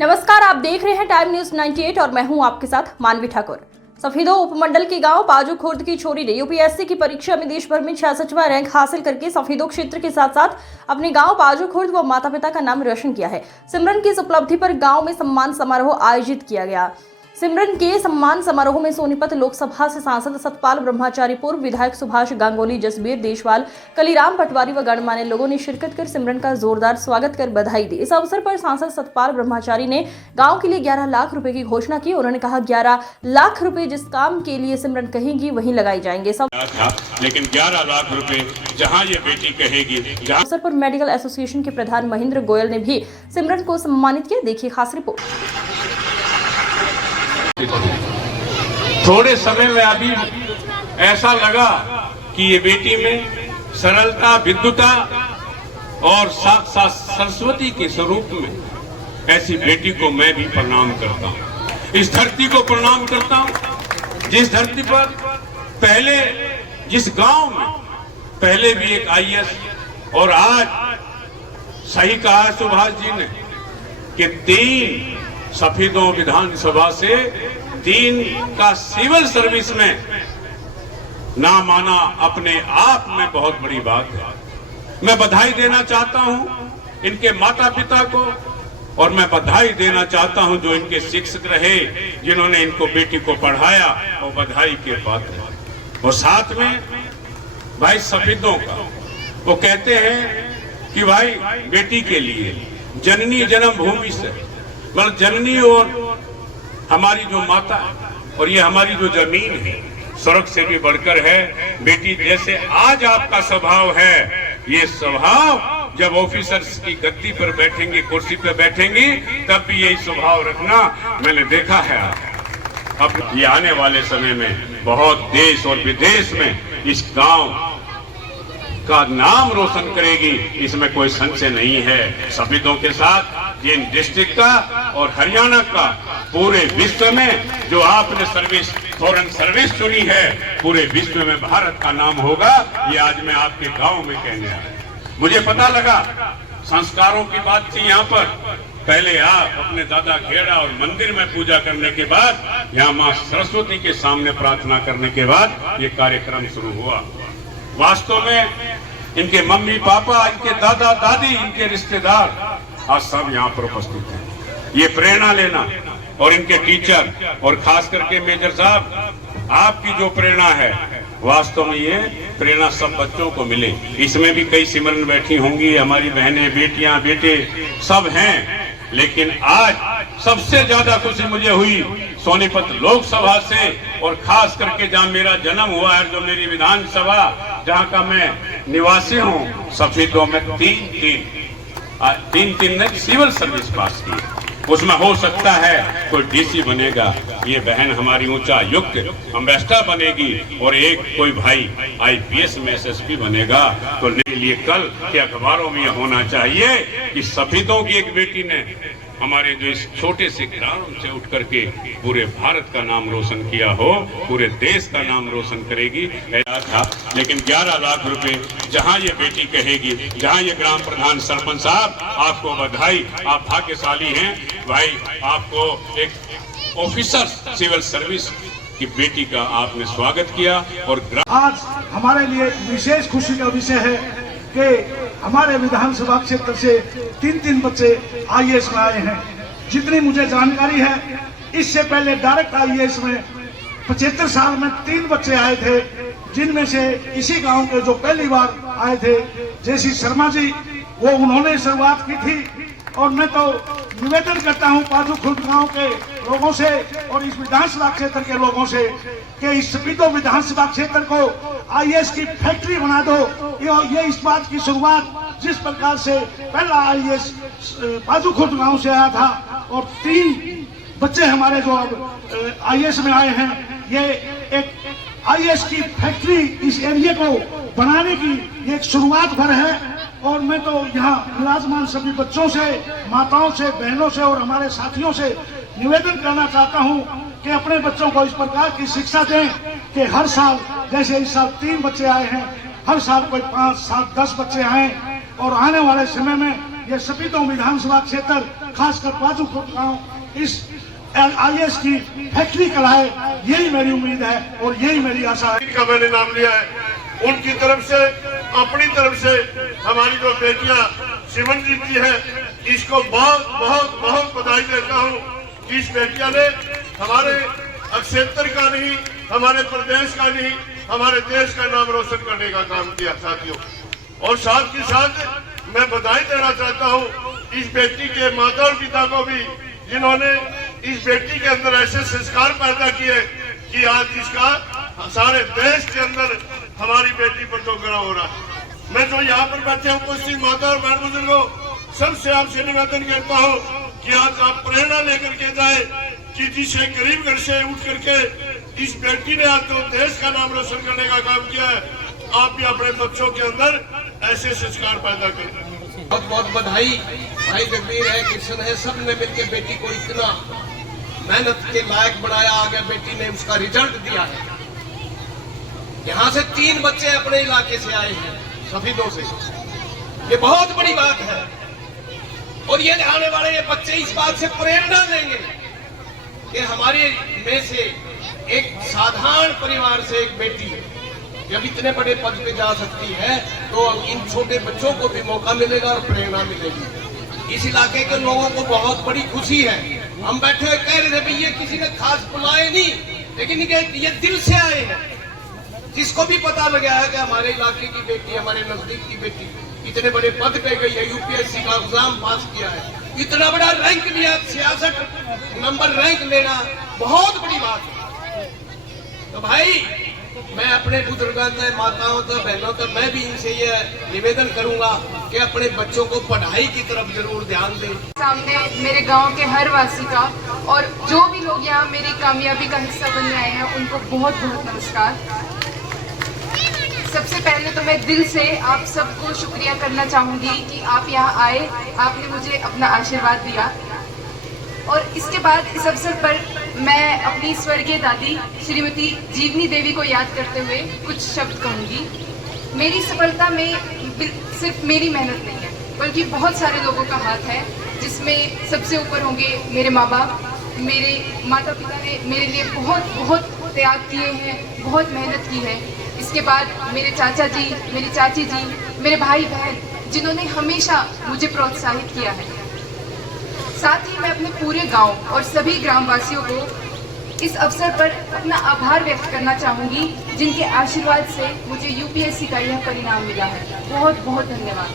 नमस्कार, आप देख रहे हैं टाइम न्यूज 98 और मैं हूं आपके साथ मानवी ठाकुर। सफीदो उपमंडल के गांव पाजू खुर्द की छोरी ने यूपीएससी की परीक्षा में देश भर में 66वां रैंक हासिल करके सफीदो क्षेत्र के साथ साथ अपने गांव पाजू खुर्द व माता पिता का नाम रोशन किया है। सिमरन की इस उपलब्धि पर गांव में सम्मान समारोह आयोजित किया गया। सिमरन के सम्मान समारोह में सोनीपत लोकसभा से सांसद सतपाल ब्रह्मचारी, पूर्व विधायक सुभाष गांगुली, जसबीर देशवाल, कलीराम पटवारी व गणमान्य लोगों ने शिरकत कर सिमरन का जोरदार स्वागत कर बधाई दी। इस अवसर पर सांसद सतपाल ब्रह्मचारी ने गांव के लिए 11 लाख रुपए की घोषणा की। उन्होंने कहा 11 लाख रुपए जिस काम के लिए सिमरन कहेगी वहीं लगाई जाएंगे। लेकिन 11 लाख रुपए जहां ये बेटी कहेगी। अवसर पर मेडिकल एसोसिएशन के प्रधान महेंद्र गोयल ने भी सिमरन को सम्मानित किया। देखिए खास रिपोर्ट। थोड़े समय में अभी ऐसा लगा कि ये बेटी में सरलता, विद्युता और साक्षात सरस्वती के स्वरूप में ऐसी बेटी को मैं भी प्रणाम करता हूँ। इस धरती को प्रणाम करता हूँ जिस धरती पर पहले, जिस गांव में पहले भी एक आईएएस, और आज सही कहा सुभाष जी ने कि 3 सफीदों विधानसभा से 3 का सिविल सर्विस में नाम आना अपने आप में बहुत बड़ी बात है। मैं बधाई देना चाहता हूं इनके माता पिता को, और मैं बधाई देना चाहता हूं जो इनके शिक्षक रहे, जिन्होंने इनको बेटी को पढ़ाया, और बधाई के पात्र है। और साथ में भाई सफीदों का वो कहते हैं कि भाई बेटी के लिए जननी जन्मभूमि से, मतलब जननी और हमारी जो माता और ये हमारी जो जमीन है स्वर्ग से भी बढ़कर है। बेटी जैसे आज आपका स्वभाव है, ये स्वभाव जब ऑफिसर्स की गद्दी पर बैठेंगे, कुर्सी पर बैठेंगे, तब भी यही स्वभाव रखना मैंने देखा है। अब ये आने वाले समय में बहुत देश और विदेश में इस गांव का नाम रोशन करेगी, इसमें कोई संशय नहीं है। सफीदों के साथ जिन डिस्ट्रिक्ट का और हरियाणा का पूरे विश्व में जो आपने सर्विस, फॉरेन सर्विस चुनी है, पूरे विश्व में भारत का नाम होगा। ये आज मैं आपके गांव में कहने आया। मुझे पता लगा संस्कारों की बात थी यहाँ पर। पहले आप अपने दादा खेड़ा और मंदिर में पूजा करने के बाद यहाँ माँ सरस्वती के सामने प्रार्थना करने के बाद ये कार्यक्रम शुरू हुआ। वास्तव में इनके मम्मी पापा, इनके दादा दादी, इनके रिश्तेदार आज सब यहाँ पर उपस्थित हैं। ये प्रेरणा लेना, और इनके टीचर और खास करके मेजर साहब, आपकी जो प्रेरणा है, वास्तव में ये प्रेरणा सब बच्चों को मिले। इसमें भी कई सिमरन बैठी होंगी, हमारी बहनें, बेटियां, बेटे सब हैं, लेकिन आज सबसे ज्यादा खुशी मुझे हुई सोनीपत लोकसभा से, और खास करके जहां मेरा जन्म हुआ है, जो मेरी विधानसभा जहां का मैं निवासी हूं, सफीदों में 3 ने सिविल सर्विस पास की। उसमें हो सकता है कोई डीसी बनेगा, ये बहन हमारी ऊंचा युक्त एम्बेसडर बनेगी, और एक कोई भाई आईपीएस में एसएसपी बनेगा। तो लिए कल के अखबारों में होना चाहिए कि सफीदों की एक बेटी ने हमारे जो इस छोटे से ग्राम से उठ करके पूरे भारत का नाम रोशन किया हो, पूरे देश का नाम रोशन करेगी। था लेकिन 11 लाख रुपए जहां ये बेटी कहेगी, जहां ये ग्राम प्रधान, सरपंच साहब, आपको बधाई, आप भाग्यशाली हैं भाई। आपको एक ऑफिसर सिविल सर्विस की बेटी का आपने स्वागत किया। और आज हमारे लिए विशेष खुशी का विषय है कि हमारे विधानसभा क्षेत्र से 3 बच्चे आईएएस में आए हैं। जितनी मुझे जानकारी है, इससे पहले डायरेक्ट आईएएस में 75 साल में 3 बच्चे आए थे, जिनमें से इसी गांव के जो पहली बार आए थे, जैसी शर्मा जी, वो उन्होंने शुरुआत की थी। और मैं तो निवेदन करता हूं पाजू खुर्द गांव के लोगों से और इस विधानसभा क्षेत्र के लोगों से कि इस सफीदों विधानसभा क्षेत्र को आईएएस की फैक्ट्री बना दो। ये इस बात की शुरुआत, जिस प्रकार से पहला आईएएस पाजू खुर्द गांव से आया था, और 3 बच्चे हमारे जो अब आईएएस में आए हैं, ये एक आईएएस की फैक्ट्री इस एरिया को बनाने की एक शुरुआत भर है। और मैं तो यहाँ विराजमान सभी बच्चों से, माताओं से, बहनों से और हमारे साथियों से निवेदन करना चाहता हूँ कि अपने बच्चों को इस प्रकार की शिक्षा दें कि हर साल, जैसे इस साल 3 बच्चे आए हैं, हर साल कोई 5, 7, 10 बच्चे आए, और आने वाले समय में ये सफीदों विधानसभा क्षेत्र खासकर पाजूखोट गांव इस IAS की फैक्ट्री कराए, यही मेरी उम्मीद है और यही मेरी आशा है। का मैंने नाम लिया है, उनकी तरफ से अपनी तरफ से हमारी जो बेटियां सिमरन जीती है, इसको बहुत बहुत बहुत बधाई देता हूँ। इस बेटिया ने हमारे क्षेत्र का नहीं, हमारे प्रदेश का नहीं, हमारे देश का नाम रोशन करने का काम किया साथियों। और साथ के साथ मैं बधाई देना चाहता हूँ इस बेटी के माता और पिता को भी, जिन्होंने इस बेटी के अंदर ऐसे संस्कार पैदा किए कि आज इसका सारे देश के अंदर हमारी बेटी पर जो गर्व हो रहा है। मैं जो यहाँ पर बैठे उपस्थित माता और बहन बुजुर्गों, सबसे आपसे निवेदन करता हूँ कि आज आप प्रेरणा लेकर के जाए कि जिसे गरीब घर से उठ करके इस बेटी ने आज तो देश का नाम रोशन करने का काम किया है, आप भी अपने बच्चों के अंदर ऐसे संस्कार पैदा करें। बहुत बहुत बधाई। भाई जगबीर है, किशन है, सब ने मिलकर बेटी को इतना मेहनत के लायक बनाया, आगे बेटी ने उसका रिजल्ट दिया है। यहाँ से 3 बच्चे अपने इलाके से आए हैं, सफीदों से, ये बहुत बड़ी बात है। और ये आने वाले ये बच्चे इस बात से प्रेरणा लेंगे कि हमारे में से एक साधारण परिवार से एक बेटी जब इतने बड़े पद पे जा सकती है, तो इन छोटे बच्चों को भी मौका मिलेगा और प्रेरणा मिलेगी। इस इलाके के लोगों को बहुत बड़ी खुशी है। हम बैठे हुए कह रहे थे भाई ये किसी ने खास बुलाए नहीं, लेकिन ये दिल से आए हैं। जिसको भी पता लगा है कि हमारे इलाके की बेटी, हमारे नजदीक की बेटी इतने बड़े पद पे गई है, यूपीएससी का एग्जाम पास किया है, इतना बड़ा रैंक लिया, 66 नंबर रैंक लेना बहुत बड़ी बात है। तो भाई मैं अपने बुजुर्गों से, माताओं से, बहनों से मैं भी इनसे ये निवेदन करूंगा कि अपने बच्चों को पढ़ाई की तरफ जरूर ध्यान दें। सामने मेरे गांव के हर वासी का और जो भी लोग यहाँ मेरी कामयाबी का हिस्सा बनने आए हैं, उनको बहुत बहुत नमस्कार। सबसे पहले तो मैं दिल से आप सबको शुक्रिया करना चाहूँगी कि आप यहाँ आए, आपने मुझे अपना आशीर्वाद दिया। और इसके बाद इस अवसर पर मैं अपनी स्वर्गीय दादी श्रीमती जीवनी देवी को याद करते हुए कुछ शब्द कहूँगी। मेरी सफलता में सिर्फ मेरी मेहनत नहीं है, बल्कि बहुत सारे लोगों का हाथ है, जिसमें सबसे ऊपर होंगे मेरे माँ बाप। मेरे माता पिता ने मेरे लिए बहुत बहुत त्याग किए हैं, बहुत मेहनत की है। इसके बाद मेरे चाचा जी, मेरी चाची जी, मेरे भाई बहन, जिन्होंने हमेशा मुझे प्रोत्साहित किया है। साथ ही मैं अपने पूरे गांव और सभी ग्रामवासियों को इस अवसर पर अपना आभार व्यक्त करना चाहूँगी, जिनके आशीर्वाद से मुझे यूपीएससी का यह परिणाम मिला है। बहुत बहुत धन्यवाद।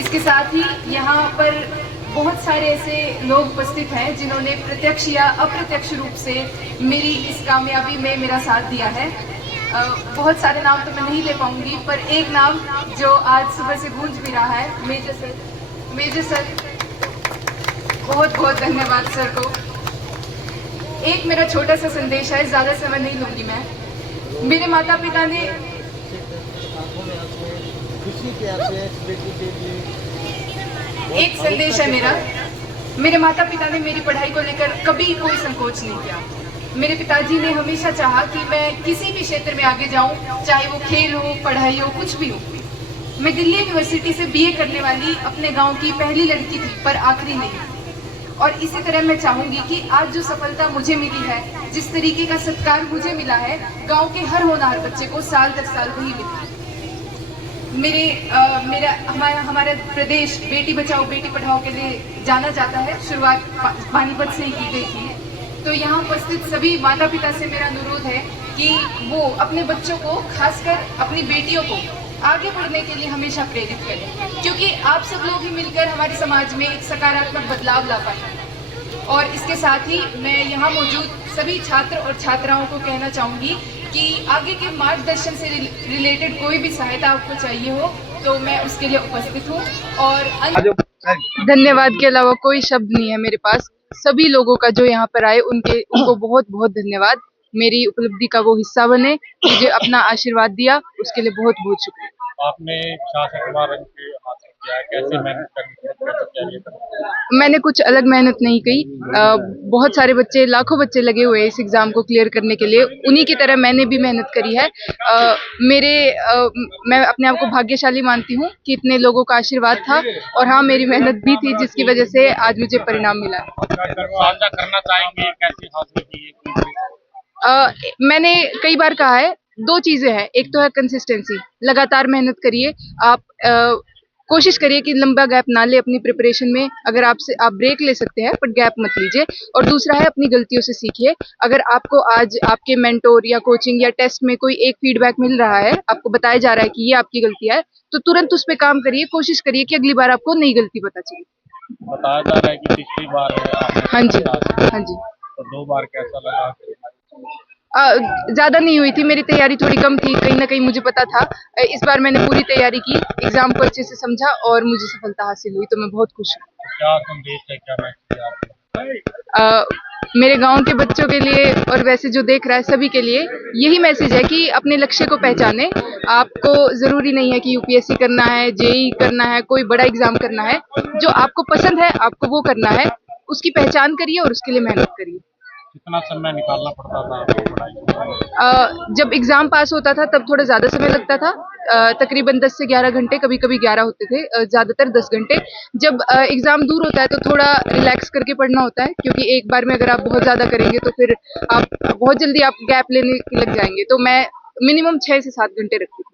इसके साथ ही यहाँ पर बहुत सारे ऐसे लोग उपस्थित हैं जिन्होंने प्रत्यक्ष या अप्रत्यक्ष रूप से मेरी इस कामयाबी में मेरा साथ दिया है। बहुत सारे नाम तो मैं नहीं ले पाऊंगी, पर एक नाम जो आज सुबह से गूंज भी रहा है, मेजर सर, बहुत बहुत धन्यवाद सर को। एक मेरा छोटा सा संदेश है, ज़्यादा समय नहीं लूँगी मैं। मेरे माता पिता ने एक संदेश है मेरे माता पिता ने मेरी पढ़ाई को लेकर कभी कोई संकोच नहीं किया। मेरे पिताजी ने हमेशा चाहा कि मैं किसी भी क्षेत्र में आगे जाऊं, चाहे वो खेल हो, पढ़ाई हो, कुछ भी हो। मैं दिल्ली यूनिवर्सिटी से BA करने वाली अपने गांव की पहली लड़की थी, पर आखिरी नहीं। और इसी तरह मैं चाहूंगी कि आज जो सफलता मुझे मिली है, जिस तरीके का सत्कार मुझे मिला है, गाँव के हर होनहार बच्चे को साल दर साल वही मिले। हमारा प्रदेश बेटी बचाओ बेटी पढ़ाओ के लिए जाना जाता है। शुरुआत पानीपत से ही की गई थी। तो यहाँ उपस्थित सभी माता पिता से मेरा अनुरोध है कि वो अपने बच्चों को, खासकर अपनी बेटियों को आगे बढ़ने के लिए हमेशा प्रेरित करें, क्योंकि आप सब लोग ही मिलकर हमारे समाज में एक सकारात्मक बदलाव ला पाए। और इसके साथ ही मैं यहाँ मौजूद सभी छात्र और छात्राओं को कहना चाहूँगी कि आगे के मार्गदर्शन से रिलेटेड कोई भी सहायता आपको चाहिए हो तो मैं उसके लिए उपस्थित हूँ। और धन्यवाद के अलावा कोई शब्द नहीं है मेरे पास। सभी लोगों का जो यहाँ पर आए उनको बहुत बहुत धन्यवाद। मेरी उपलब्धि का वो हिस्सा बने, मुझे अपना आशीर्वाद दिया, उसके लिए बहुत बहुत शुक्रिया। आपने 66 रंक हासिल किया है, कैसे मेहनत करनी है, कैसे तैयारी करनी है? मैंने कुछ अलग मेहनत नहीं की। बहुत सारे बच्चे, लाखों बच्चे लगे हुए हैं इस एग्ज़ाम को क्लियर करने के लिए। उन्हीं की तरह मैंने भी मेहनत करी है। मैं अपने आप को भाग्यशाली मानती हूँ कि इतने लोगों का आशीर्वाद था और हाँ, मेरी मेहनत भी थी जिसकी वजह से आज मुझे परिणाम मिला। साझा करना चाहेंगे कैसे हासिल की? मैंने कई बार कहा है, 2 चीज़ें हैं। एक तो है कंसिस्टेंसी, लगातार मेहनत करिए। आप कोशिश करिए कि लंबा गैप ना लें अपनी प्रिपरेशन में। अगर आप ब्रेक ले सकते हैं, बट गैप मत लीजिए। और दूसरा है, अपनी गलतियों से सीखिए। अगर आपको आज आपके मेंटोर या कोचिंग या टेस्ट में कोई एक फीडबैक मिल रहा है, आपको बताया जा रहा है कि ये आपकी गलती है, तो तुरंत उस पे काम करिए। कोशिश करिए कि अगली बार आपको नई गलती पता चले। बताया जा रहा है कि पिछली बार आपने हाँ जी, हाँ जी। तो 2 बार कैसा लगा? ज़्यादा नहीं हुई थी, मेरी तैयारी थोड़ी कम थी, कहीं न कहीं मुझे पता था। इस बार मैंने पूरी तैयारी की, एग्ज़ाम को अच्छे से समझा और मुझे सफलता हासिल हुई, तो मैं बहुत खुश हूँ। क्या संदेश है, क्या मैसेज है आपका? मेरे गाँव के बच्चों के लिए और वैसे जो देख रहा है सभी के लिए यही मैसेज है कि अपने लक्ष्य को पहचानें। आपको ज़रूरी नहीं है कि यूपीएससी करना है, जेईई करना है, कोई बड़ा एग्ज़ाम करना है। जो आपको पसंद है, आपको वो करना है, उसकी पहचान करिए और उसके लिए मेहनत करिए। कितना समय निकालना पड़ता था आपको पढ़ाई के लिए? जब एग्ज़ाम पास होता था तब थोड़ा ज़्यादा समय लगता था। तकरीबन 10 से 11 घंटे, कभी-कभी 11 होते थे, ज़्यादातर 10 घंटे। जब एग्ज़ाम दूर होता है तो थोड़ा रिलैक्स करके पढ़ना होता है, क्योंकि एक बार में अगर आप बहुत ज़्यादा करेंगे तो फिर आप बहुत जल्दी आप गैप लेने लग जाएँगे। तो मैं मिनिमम 6 से 7 घंटे रखती थी।